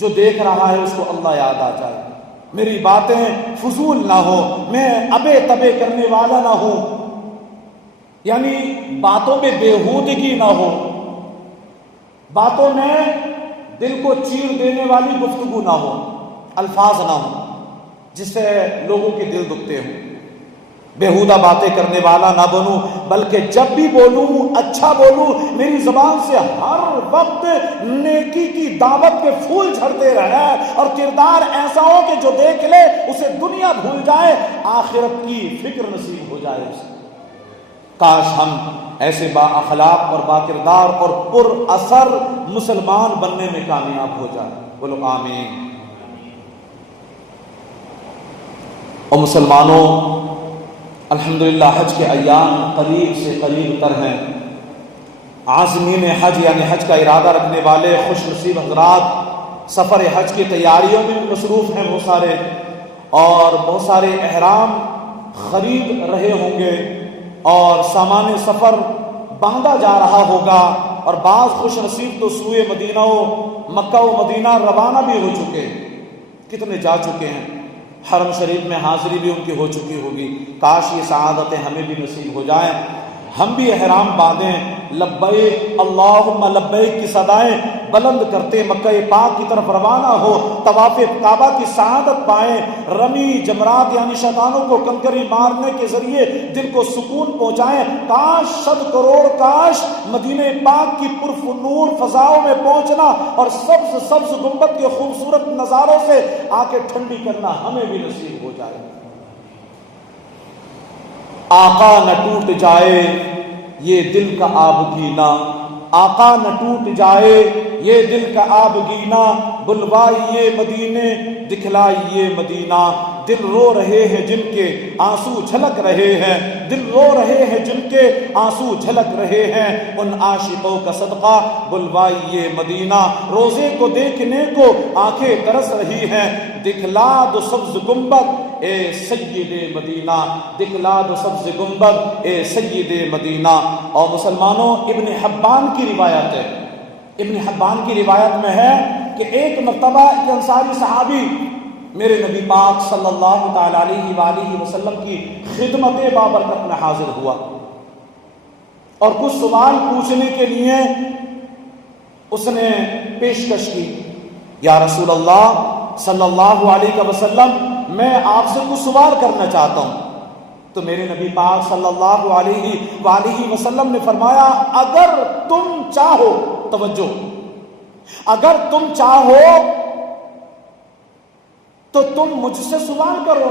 جو دیکھ رہا ہے اس کو اللہ یاد آ جائے، میری باتیں فضول نہ ہو، میں ابے تبے کرنے والا نہ ہوں، یعنی باتوں میں بےہودگی نہ ہو، باتوں میں دل کو چیر دینے والی گفتگو نہ ہو، الفاظ نہ ہو جس سے لوگوں کے دل دکھتے ہوں، بےہودہ باتیں کرنے والا نہ بنوں، بلکہ جب بھی بولوں اچھا بولوں، میری زبان سے ہر وقت نیکی کی دعوت کے پھول جھڑتے رہے، اور کردار ایسا ہو کہ جو دیکھ لے اسے دنیا بھول جائے، آخرت کی فکر نصیب ہو جائے اسے۔ کاش ہم ایسے با اخلاق اور با کردار اور پر اثر مسلمان بننے میں کامیاب ہو جائے، بولو آمین۔ اور مسلمانوں، الحمدللہ حج کے ایام قریب سے قریب تر ہیں۔ عازمین حج یعنی حج کا ارادہ رکھنے والے خوش نصیب حضرات سفر حج کی تیاریوں میں مصروف ہیں بہت سارے، اور بہت سارے احرام خرید رہے ہوں گے، اور سامان سفر باندھا جا رہا ہوگا، اور بعض خوش نصیب تو سوئے مدینہ و مکہ و مدینہ روانہ بھی ہو چکے، کتنے جا چکے ہیں، حرم شریف میں حاضری بھی ان کی ہو چکی ہوگی۔ کاش یہ سعادتیں ہمیں بھی نصیب ہو جائیں، ہم بھی احرام باندھیں، لبیک اللہم لبیک کی صدائیں بلند کرتے مکہ پاک کی طرف روانہ ہو، طواف کعبہ کی سعادت پائیں، رمی جمرات یعنی شیطانوں کو کنکری مارنے کے ذریعے دل کو سکون پہنچائیں۔ کاش صد کروڑ کاش مدینہ پاک کی پرفنور فضاؤں میں پہنچنا اور سبز سبز گنبد کے خوبصورت نظاروں سے آنکھیں ٹھنڈی کرنا ہمیں بھی نصیب ہو جائے۔ آقا نہ ٹوٹ جائے یہ دل کا آبگینہ، آقا نہ ٹوٹ جائے یہ دل کا آبگینہ، بلوائیے مدینے دکھلائیے مدینہ۔ دل رو رہے ہیں جن کے آنسو جھلک رہے ہیں، دل رو رہے ہیں جن کے آنسو جھلک رہے ہیں، ان عاشقوں کا صدقہ بلوائیے مدینہ۔ روزے کو دیکھنے کو آنکھیں ترس رہی ہیں، دکھلا دو سبز گنبد اے سید مدینہ، دکھلا دو سبز گنبد اے سید مدینہ۔ اور مسلمانوں، ابن حبان کی روایت ہے، ابن حبان کی روایت میں ہے کہ ایک مرتبہ ایک انصاری صحابی میرے نبی پاک صلی اللہ تعالی علیہ وآلہ وسلم کی خدمت بابرکت میں حاضر ہوا، اور کچھ سوال پوچھنے کے لیے اس نے پیشکش کی، یا رسول اللہ صلی اللہ علیہ وسلم میں آپ سے کچھ سوال کرنا چاہتا ہوں۔ تو میرے نبی پاک صلی اللہ علیہ وآلہ وسلم نے فرمایا، اگر تم چاہو، توجہ، اگر تم چاہو تو تم مجھ سے سوال کرو،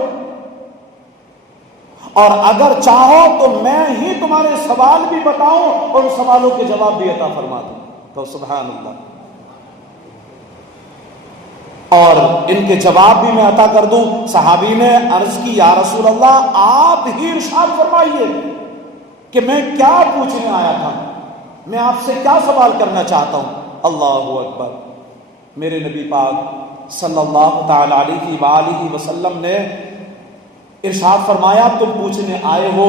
اور اگر چاہو تو میں ہی تمہارے سوال بھی بتاؤں اور سوالوں کے جواب بھی عطا فرما دوں۔ تو سبحان اللہ، اور ان کے جواب بھی میں عطا کر دوں۔ صحابی نے عرض کی، یا رسول اللہ آپ ہی ارشاد فرمائیے کہ میں کیا پوچھنے آیا تھا، میں آپ سے کیا سوال کرنا چاہتا ہوں۔ اللہ اکبر، میرے نبی پاک صلی اللہ تعالی علیہ وآلہ وسلم نے ارشاد فرمایا، تم پوچھنے آئے ہو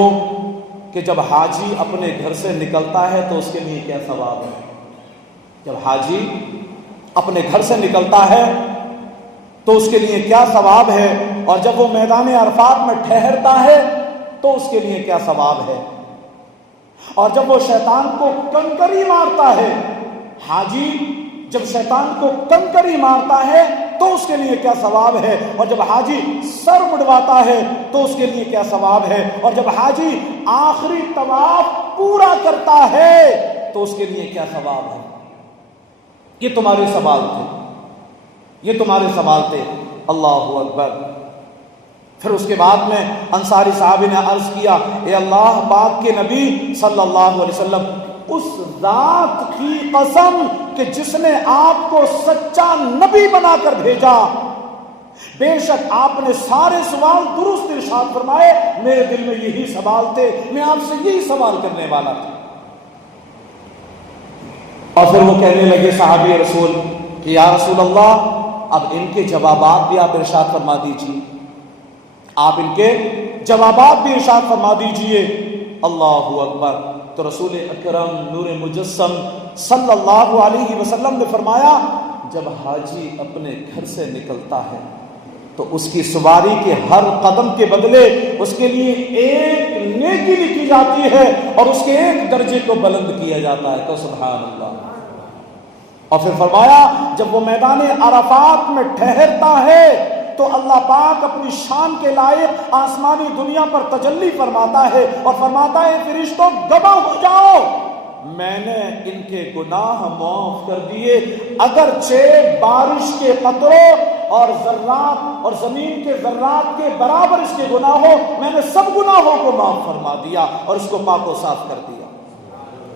کہ جب حاجی اپنے گھر سے نکلتا ہے تو اس کے لیے کیا ثواب ہے۔ جب حاجی اپنے گھر سے نکلتا ہے تو اس کے لیے کیا ثواب ہے، اور جب وہ میدان عرفات میں ٹھہرتا ہے تو اس کے لیے کیا ثواب ہے، اور جب وہ شیطان کو کنکری مارتا ہے، حاجی جب شیطان کو کنکری مارتا ہے تو اس کے لیے کیا ثواب ہے، اور جب حاجی سر مڈواتا ہے تو اس کے لیے کیا ثواب ہے، اور جب حاجی آخری طواف پورا کرتا ہے تو اس کے لیے کیا ثواب ہے۔ یہ تمہارے سوال تھے، یہ تمہارے سوال تھے۔ اللہ اکبر۔ پھر اس کے بعد میں انصاری صحابی نے عرض کیا، اے اللہ پاک کے نبی صلی اللہ علیہ وسلم، اس ذات کی قسم کہ جس نے آپ کو سچا نبی بنا کر بھیجا، بے شک آپ نے سارے سوال درست ارشاد فرمائے، میرے دل میں یہی سوال تھے، میں آپ سے یہی سوال کرنے والا تھا۔ اور پھر وہ کہنے لگے صحابی رسول کہ یا رسول اللہ اب ان کے جوابات بھی آپ ارشاد فرما دیجیے، آپ ان کے جوابات بھی ارشاد فرما دیجیے۔ اللہ اکبر۔ تو رسول اکرم نور مجسم صلی اللہ علیہ وسلم نے فرمایا، جب حاجی اپنے گھر سے نکلتا ہے تو اس کی سواری کے ہر قدم کے بدلے اس کے لیے ایک نیکی لکھی جاتی ہے اور اس کے ایک درجے کو بلند کیا جاتا ہے. تو سبحان اللہ. اور پھر فرمایا جب وہ میدان عرفات میں ٹھہرتا ہے تو اللہ پاک اپنی شان کے لائق آسمانی دنیا پر تجلی فرماتا ہے اور فرماتا ہے فرشتوں گواہ ہو جاؤ، میں نے ان کے گناہ معاف کر دیے، اگرچہ بارش کے قطروں اور ذرات اور زمین کے ذرات کے برابر اس کے گناہ ہو، میں نے سب گناہوں کو معاف فرما دیا اور اس کو پاک و صاف کر دیا.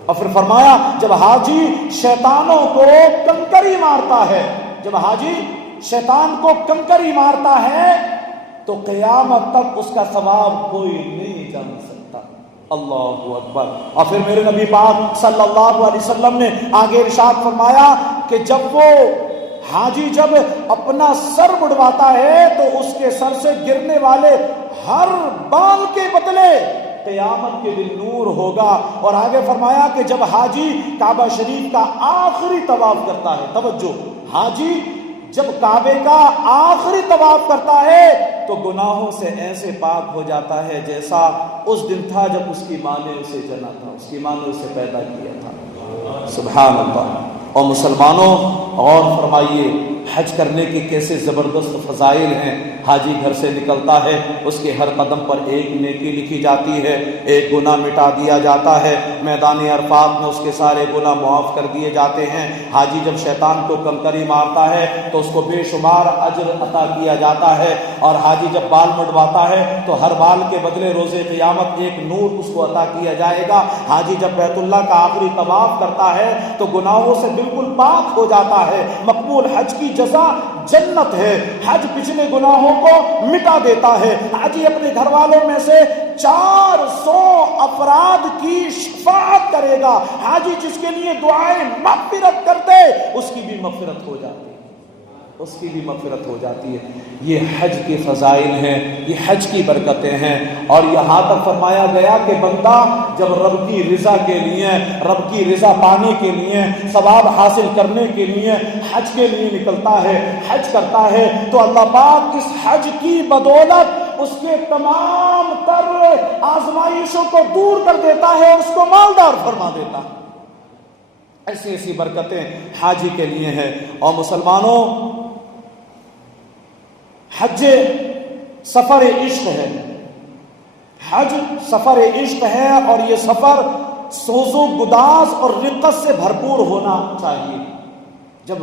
اور پھر فرمایا جب حاجی شیطانوں کو کنکری مارتا ہے، جب حاجی شیطان کو کنکری مارتا ہے تو قیامت تک اس کا ثواب کوئی نہیں جان سکتا. اللہ اکبر. اور پھر میرے نبی پاک صلی اللہ علیہ وسلم نے آگے ارشاد فرمایا کہ جب وہ حاجی جب اپنا سر بڑھواتا ہے تو اس کے سر سے گرنے والے ہر بال کے بدلے قیامت کے دن نور ہوگا. اور آگے فرمایا کہ جب حاجی کعبہ شریف کا آخری طواف کرتا ہے، توجہ، حاجی جب کعبے کا آخری طواف کرتا ہے تو گناہوں سے ایسے پاک ہو جاتا ہے جیسا اس دن تھا جب اس کی ماں نے اسے جنا تھا، اس کی ماں نے اسے پیدا کیا تھا. سبحان اللہ. اور مسلمانوں اور فرمائیے حج کرنے کے کیسے زبردست فضائل ہیں. حاجی گھر سے نکلتا ہے، اس کے ہر قدم پر ایک نیکی لکھی جاتی ہے، ایک گناہ مٹا دیا جاتا ہے، میدان عرفات میں اس کے سارے گناہ معاف کر دیے جاتے ہیں. حاجی جب شیطان کو کنکری مارتا ہے تو اس کو بے شمار اجر عطا کیا جاتا ہے. اور حاجی جب بال مڈواتا ہے تو ہر بال کے بدلے روز قیامت ایک نور اس کو عطا کیا جائے گا. حاجی جب بیت اللہ کا آخری طواف کرتا ہے تو گناہوں سے بالکل پاک ہو جاتا ہے. مقبول حج کی جزا جنت ہے. حج پچھلے گناہوں کو مٹا دیتا ہے. حاجی اپنے گھر والوں میں سے 400 افراد کی شفاعت کرے گا. حاجی جس کے لیے دعائیں مغفرت کرتے اس کی بھی مغفرت ہو جاتی ہے، اس کی بھی مغفرت ہو جاتی ہے. یہ حج کے فضائل ہیں، یہ حج کی برکتیں ہیں. اور یہاں تک فرمایا گیا کہ بندہ جب رب کی رضا کے لیے، رب کی رضا پانے کے لیے، ثواب حاصل کرنے کے لیے حج کے لیے نکلتا ہے، حج کرتا ہے تو اللہ پاک اس حج کی بدولت اس کے تمام تر آزمائشوں کو دور کر دیتا ہے اور اس کو مالدار فرما دیتا ہے. ایسی ایسی برکتیں حاجی کے لیے ہیں. اور مسلمانوں حج سفر عشق ہے، حج سفر عشق ہے اور یہ سفر سوز و گداز اور رقت سے بھرپور ہونا چاہیے. جب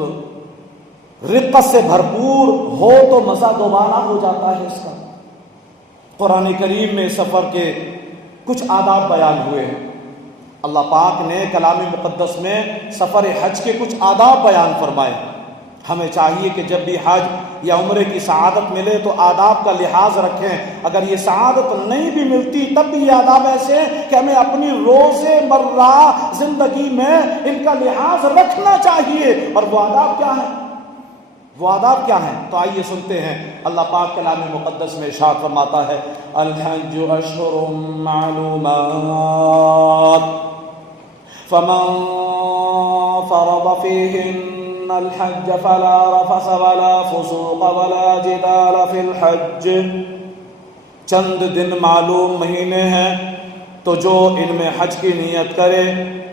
رقت سے بھرپور ہو تو مزہ دوبارہ ہو جاتا ہے اس کا. قرآن کریم میں سفر کے کچھ آداب بیان ہوئے ہیں. اللہ پاک نے کلام مقدس میں سفر حج کے کچھ آداب بیان فرمائے. ہمیں چاہیے کہ جب بھی حج یا عمرے کی سعادت ملے تو آداب کا لحاظ رکھیں. اگر یہ سعادت نہیں بھی ملتی تب بھی یہ آداب ایسے ہیں کہ ہمیں اپنی روز مرہ زندگی میں ان کا لحاظ رکھنا چاہیے. اور وہ آداب کیا ہیں؟ وہ آداب کیا ہیں؟ تو آئیے سنتے ہیں. اللہ پاک کلام مقدس میں ارشاد فرماتا ہے الحج اشہر معلومات فمن فرض فيهن الحج فلا رفث ولا فسوق ولا جدال في الحج. چند دن معلوم مہینے ہیں تو جو ان میں حج کی نیت کرے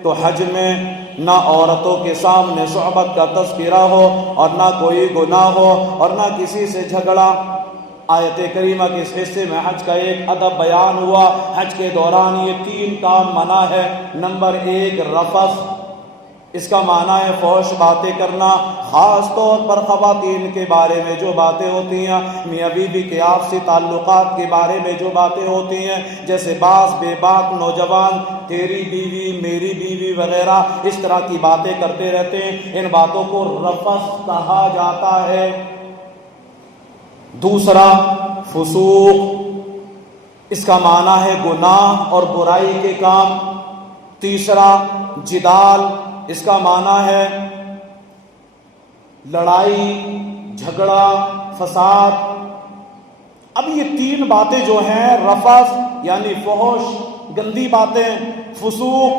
تو حج میں نہ عورتوں کے سامنے صحبت کا تذکرہ ہو اور نہ کوئی گناہ ہو اور نہ کسی سے جھگڑا. آیت کریمہ کے اس حصے میں حج کا ایک ادب بیان ہوا. حج کے دوران یہ 3 کام منع ہے. نمبر 1 رفث، اس کا معنی ہے فحش باتیں کرنا، خاص طور پر خواتین کے بارے میں جو باتیں ہوتی ہیں، میاں بیوی کے آپسی تعلقات کے بارے میں جو باتیں ہوتی ہیں، جیسے بعض بے باک نوجوان تیری بیوی میری بیوی وغیرہ اس طرح کی باتیں کرتے رہتے ہیں. ان باتوں کو رفث کہا جاتا ہے. دوسرا فسوق، اس کا معنی ہے گناہ اور برائی کے کام. تیسرا جدال، اس کا معنی ہے لڑائی جھگڑا فساد. اب یہ 3 باتیں جو ہیں رفث یعنی فحش گندی باتیں، فسوق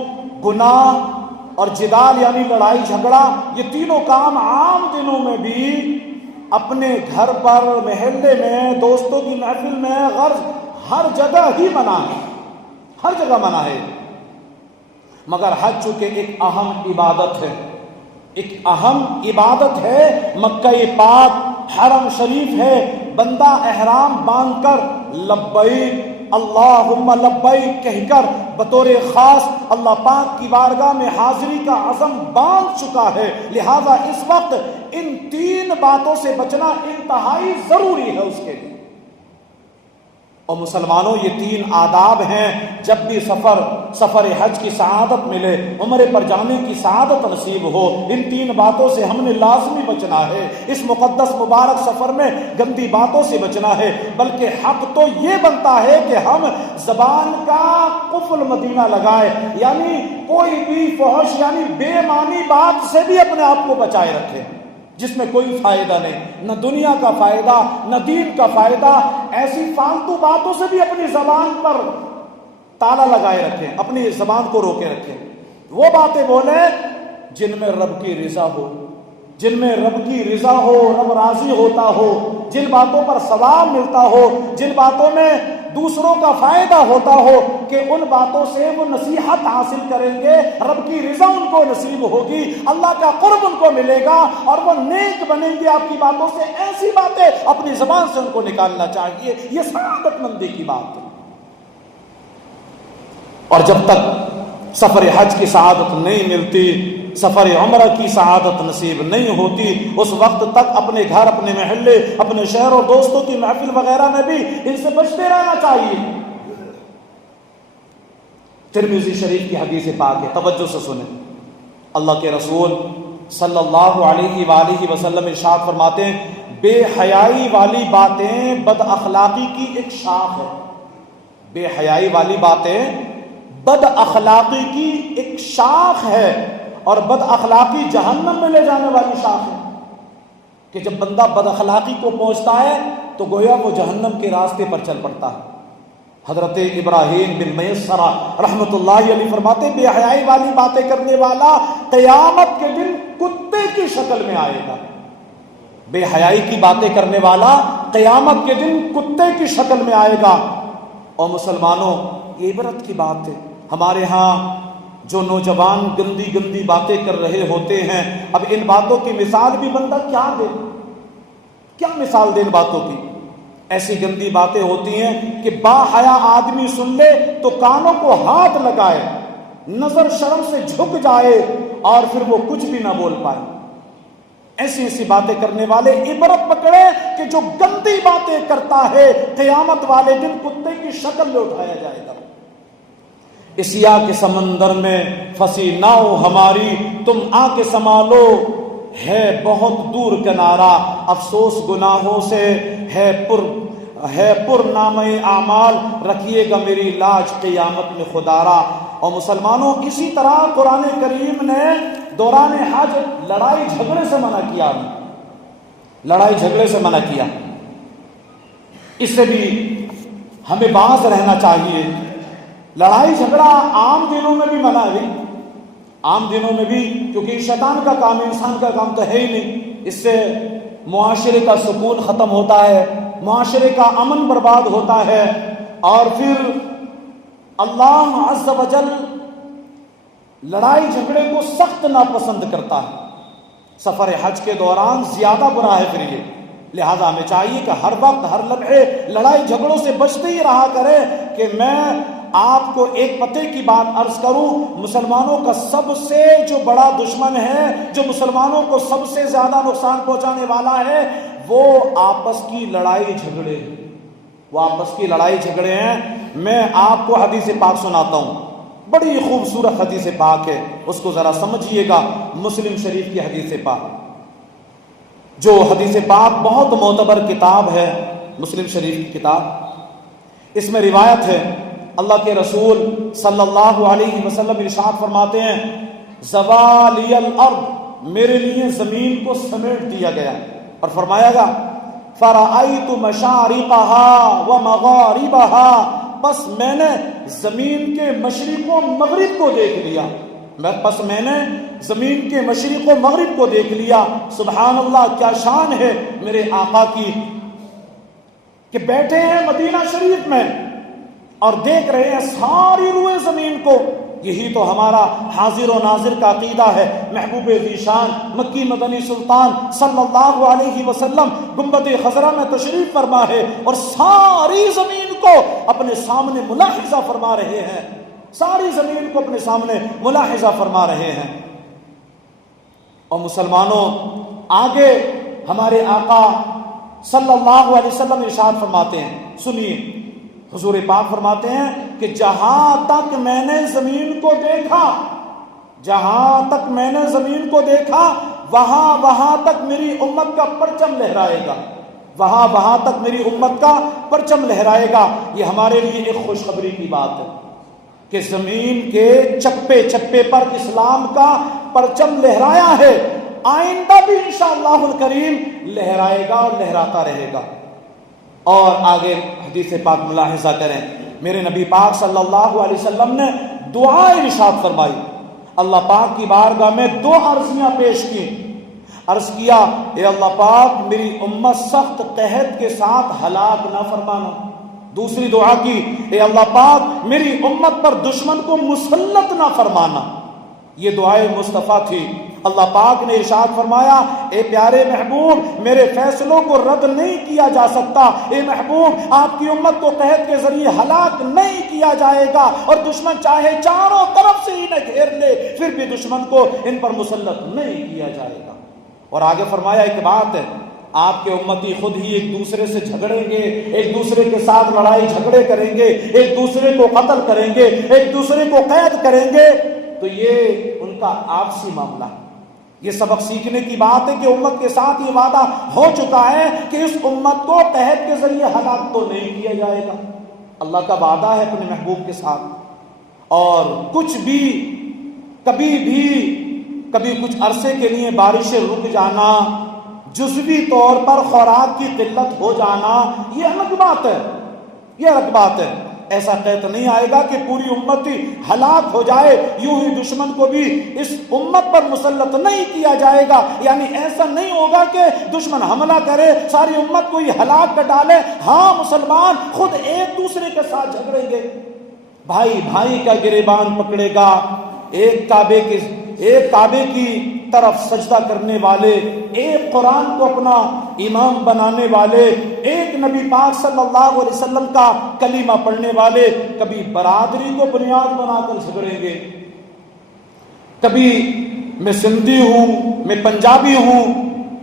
گناہ اور جدال یعنی لڑائی جھگڑا، یہ تینوں کام عام دنوں میں بھی اپنے گھر پر، محلے میں، دوستوں کی محفل میں، غرض ہر جگہ ہی منع ہے، ہر جگہ منع ہے۔ مگر حج چونکہ ایک اہم عبادت ہے، ایک اہم عبادت ہے، مکہ پاک حرم شریف ہے، بندہ احرام باندھ کر لبیک اللہم لبیک کہہ کر بطور خاص اللہ پاک کی بارگاہ میں حاضری کا عزم باندھ چکا ہے، لہذا اس وقت ان تین باتوں سے بچنا انتہائی ضروری ہے اس کے لیے۔ اور مسلمانوں یہ تین آداب ہیں، جب بھی سفر حج کی سعادت ملے، عمرے پر جانے کی سعادت نصیب ہو، ان تین باتوں سے ہم نے لازمی بچنا ہے۔ اس مقدس مبارک سفر میں گندی باتوں سے بچنا ہے، بلکہ حق تو یہ بنتا ہے کہ ہم زبان کا قفل مدینہ لگائے، یعنی کوئی بھی فحش یعنی بے معنی بات سے بھی اپنے آپ کو بچائے رکھے، جس میں کوئی فائدہ نہیں، نہ دنیا کا فائدہ نہ دین کا فائدہ۔ ایسی فالتو باتوں سے بھی اپنی زبان پر تالا لگائے رکھیں، اپنی زبان کو روکے رکھیں۔ وہ باتیں بولیں جن میں رب کی رضا ہو، جن میں رب کی رضا ہو، رب راضی ہوتا ہو، جن باتوں پر ثواب ملتا ہو، جن باتوں میں دوسروں کا فائدہ ہوتا ہو، کہ ان باتوں سے وہ نصیحت حاصل کریں گے، رب کی رضا ان کو نصیب ہوگی، اللہ کا قرب ان کو ملے گا، اور وہ نیک بنیں گے آپ کی باتوں سے۔ ایسی باتیں اپنی زبان سے ان کو نکالنا چاہیے، یہ سعادت مندی کی بات ہے۔ اور جب تک سفر حج کی سعادت نہیں ملتی، سفر عمرہ کی سعادت نصیب نہیں ہوتی، اس وقت تک اپنے گھر، اپنے محلے، اپنے شہر اور دوستوں کی محفل وغیرہ میں بھی ان سے بچتے رہنا چاہیے۔ ترمذی شریف کی حدیث پاک ہے، توجہ سے سنیں۔ اللہ کے رسول صلی اللہ علیہ وآلہ وسلم ارشاد فرماتے ہیں، بے حیائی والی باتیں بد اخلاقی کی ایک شاخ ہے۔ بے حیائی والی باتیں بد اخلاقی کی ایک شاخ ہے، اور بد اخلاقی جہنم میں لے جانے والی شاخ ہے، کہ جب بندہ بد اخلاقی کو پہنچتا ہے تو گویا وہ جہنم کے راستے پر چل پڑتا ہے۔ حضرت ابراہیم بن میسرہ رحمت اللہ علیہ فرماتے، بے حیائی والی باتیں کرنے والا قیامت کے دن کتے کی شکل میں آئے گا۔ بے حیائی کی باتیں کرنے والا قیامت کے دن کتے کی شکل میں آئے گا۔ اور مسلمانوں، یہ عبرت کی بات ہے، ہمارے ہاں جو نوجوان گندی گندی باتیں کر رہے ہوتے ہیں، اب ان باتوں کی مثال بھی بندہ کیا دے، کیا مثال دے ان باتوں کی؟ ایسی گندی باتیں ہوتی ہیں کہ با حیا آدمی سن لے تو کانوں کو ہاتھ لگائے، نظر شرم سے جھک جائے، اور پھر وہ کچھ بھی نہ بول پائے۔ ایسی ایسی باتیں کرنے والے عبرت پکڑے کہ جو گندی باتیں کرتا ہے قیامت والے دن کتے کی شکل میں اٹھایا جائے گا۔ اسیا کے سمندر میں پھنسی ناؤ ہماری، تم آ کے سنبھالو، ہے بہت دور کنارہ، افسوس گناہوں سے ہے پر نامہ اعمال، رکھیے گا میری لاج قیامت میں خدارا۔ اور مسلمانوں، اسی طرح قرآن کریم نے دوران حج لڑائی جھگڑے سے منع کیا، لڑائی جھگڑے سے منع کیا۔ اس سے بھی ہمیں باز رہنا چاہیے۔ لڑائی جھگڑا عام دنوں میں بھی منع ہے، عام دنوں میں بھی، کیونکہ شیطان کا کام، انسان کا کام تو ہے ہی نہیں۔ اس سے معاشرے کا سکون ختم ہوتا ہے، معاشرے کا امن برباد ہوتا ہے، اور پھر اللہ عز و جل لڑائی جھگڑے کو سخت ناپسند کرتا ہے۔ سفر حج کے دوران زیادہ برا ہے پھر یہ، لہذا ہمیں چاہیے کہ ہر وقت ہر لمحے لڑائی جھگڑوں سے بچتے ہی رہا کریں۔ کہ میں آپ کو ایک پتے کی بات عرض کروں، مسلمانوں کا سب سے جو بڑا دشمن ہے، جو مسلمانوں کو سب سے زیادہ نقصان پہنچانے والا ہے، وہ آپس کی لڑائی جھگڑے ہیں، وہ آپس کی لڑائی جھگڑے ہیں۔ میں آپ کو حدیث پاک سناتا ہوں، بڑی خوبصورت حدیث پاک ہے، اس کو ذرا سمجھیے گا۔ مسلم شریف کی حدیث پاک، جو حدیث پاک بہت معتبر کتاب ہے، مسلم شریف کی کتاب، اس میں روایت ہے، اللہ کے رسول صلی اللہ علیہ وسلم ارشاد فرماتے ہیں، زوالی الارض، میرے لیے زمین کو سمیٹ دیا گیا، اور فرمایا گا فرأیت مشارقها ومغاربها، بس میں نے زمین کے مشرق و مغرب کو دیکھ لیا، بس میں نے زمین کے مشرق و مغرب کو دیکھ لیا. سبحان اللہ، کیا شان ہے میرے آقا کی کہ بیٹھے ہیں مدینہ شریف میں اور دیکھ رہے ہیں ساری روئے زمین کو. یہی تو ہمارا حاضر و ناظر کا عقیدہ ہے. محبوب ذیشان مکی مدنی سلطان صلی اللہ علیہ وسلم گنبد خضرا میں تشریف فرما ہے اور ساری زمین کو اپنے سامنے ملاحظہ فرما رہے ہیں. ساری زمین کو اپنے سامنے ملاحظہ فرما رہے ہیں. اور مسلمانوں، آگے ہمارے آقا صلی اللہ علیہ وسلم ارشاد فرماتے ہیں، سنیے، حضور پاک فرماتے ہیں کہ جہاں تک میں نے زمین کو دیکھا، جہاں تک میں نے زمین کو دیکھا، وہاں تک میری امت کا پرچم لہرائے گا، وہاں تک میری امت کا پرچم لہرائے گا. یہ ہمارے لیے ایک خوشخبری کی بات ہے کہ زمین کے چپے چپے پر اسلام کا پرچم لہرایا ہے، آئندہ بھی انشاءاللہ الکریم لہرائے گا اور لہراتا رہے گا. اور آگے حدیث پاک ملاحظہ کریں، میرے نبی پاک صلی اللہ علیہ وسلم نے دعا ارشاد فرمائی. اللہ پاک کی بارگاہ میں 2 عرضیاں پیش کی. عرض کیا، اے اللہ پاک میری امت سخت قحط کے ساتھ ہلاک نہ فرمانا. دوسری دعا کی، اے اللہ پاک میری امت پر دشمن کو مسلط نہ فرمانا. یہ دعائے مصطفیٰ تھی. اللہ پاک نے ارشاد فرمایا، اے پیارے محبوب میرے فیصلوں کو رد نہیں کیا جا سکتا. اے محبوب آپ کی امت کو قحط کے ذریعے ہلاک نہیں کیا جائے گا، اور دشمن چاہے چاروں طرف سے انہیں گھیر لے پھر بھی دشمن کو ان پر مسلط نہیں کیا جائے گا. اور آگے فرمایا ایک بات ہے، آپ کے امتی خود ہی ایک دوسرے سے جھگڑیں گے، ایک دوسرے کے ساتھ لڑائی جھگڑے کریں گے، ایک دوسرے کو قتل کریں گے، ایک دوسرے کو قید کریں گے. تو یہ ان کا آپسی معاملہ ہے. یہ سبق سیکھنے کی بات ہے کہ امت کے ساتھ یہ وعدہ ہو چکا ہے کہ اس امت کو قحط کے ذریعے ہلاک تو نہیں کیا جائے گا. اللہ کا وعدہ ہے اپنے محبوب کے ساتھ. اور کچھ بھی کبھی کچھ عرصے کے لیے بارشیں رک جانا، جزوی طور پر خوراک کی قلت ہو جانا، یہ الگ بات ہے، یہ الگ بات ہے. ایسا قحط نہیں آئے گا کہ پوری امت ہلاک ہو جائے. یوں ہی دشمن کو بھی اس امت پر مسلط نہیں کیا جائے گا. یعنی ایسا نہیں ہوگا کہ دشمن حملہ کرے ساری امت کو یہ ہلاک کر ڈالے. ہاں، مسلمان خود ایک دوسرے کے ساتھ جھگڑیں گے، بھائی بھائی کا گریبان پکڑے گا. ایک کعبے کی طرف سجدہ کرنے والے، ایک قرآن کو اپنا امام بنانے والے، ایک نبی پاک صلی اللہ علیہ وسلم کا کلمہ پڑھنے والے کبھی برادری کو بنیاد بنا کر جھگڑیں گے. کبھی میں سندھی ہوں، میں پنجابی ہوں،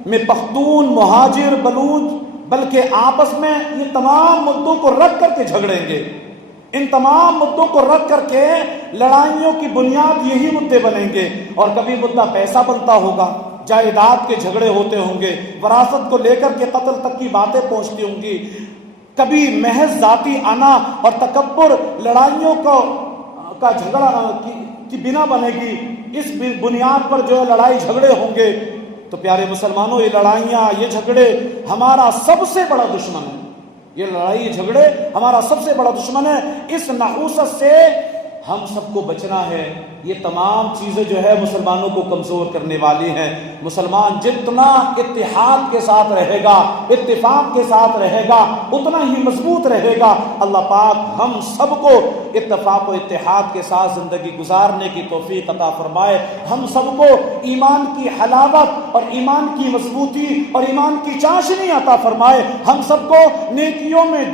میں پختون، مہاجر، بلوچ، بلکہ آپس میں یہ تمام مدعوں کو رکھ کر کے جھگڑیں گے. ان تمام مدعوں کو رکھ کر کے لڑائیوں کی بنیاد یہی مدعے بنیں گے. اور کبھی مدعا پیسہ بنتا ہوگا، جائیداد کے جھگڑے ہوتے ہوں گے، وراثت کو لے کر کے قتل تک کی باتیں پہنچتی ہوں گی. کبھی محض ذاتی انا اور تکبر لڑائیوں کا جھگڑا کی بنا بنے گی. اس بنیاد پر جو لڑائی جھگڑے ہوں گے. تو پیارے مسلمانوں، یہ لڑائیاں، یہ جھگڑے ہمارا سب سے بڑا دشمن ہے. یہ لڑائی جھگڑے ہمارا سب سے بڑا دشمن ہے. اس نحوست سے ہم سب کو بچنا ہے. یہ تمام چیزیں جو ہے مسلمانوں کو کمزور کرنے والی ہیں. مسلمان جتنا اتحاد کے ساتھ رہے گا، اتفاق کے ساتھ رہے گا، اتنا ہی مضبوط رہے گا. اللہ پاک ہم سب کو اتفاق و اتحاد کے ساتھ زندگی گزارنے کی توفیق عطا فرمائے. ہم سب کو ایمان کی حلاوت اور ایمان کی مضبوطی اور ایمان کی چاشنی عطا فرمائے. ہم سب کو نیکیوں میں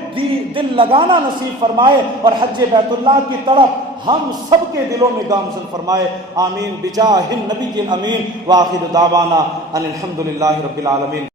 دل لگانا نصیب فرمائے اور حج بیت اللہ کی طرف ہم سب کے دلوں میں گامزن فرمائے. آمین بجاہ النبی الامین. وآخر دعوانا ان الحمد للہ رب العالمین.